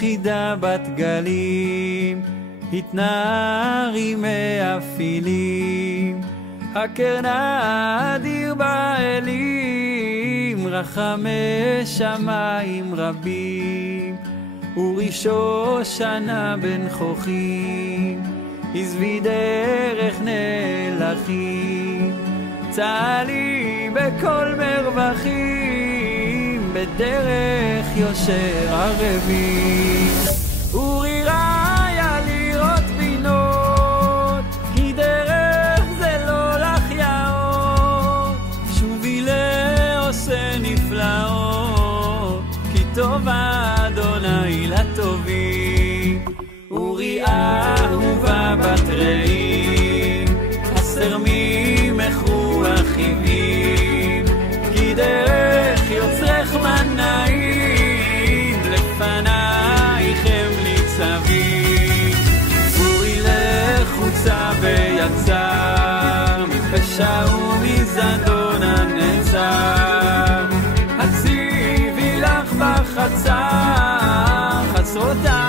יחידה בת גלים, התנערי מאפילים, הקרנה אדיר באלים, רחמי שמיים רבים, וראשו שנה בן חוכים, עזבי דרך נלכים, צהלי בכל מרווחים, בדרך יושר ערבים. אורי ראיה לראות בינות, כי דרך זה לא לך יאות, שובי לעושה נפלאות, כי טוב אדוני לטובים. אורי אהובה בת רעים, הסר ממך רוח חיבים, כי דרך יוצרך מנעים, לפנייך הם ניצבים. אורי לחוצה ויצר, מפשע ומזדון הנצר, הציבי לך בחצר, חצרותה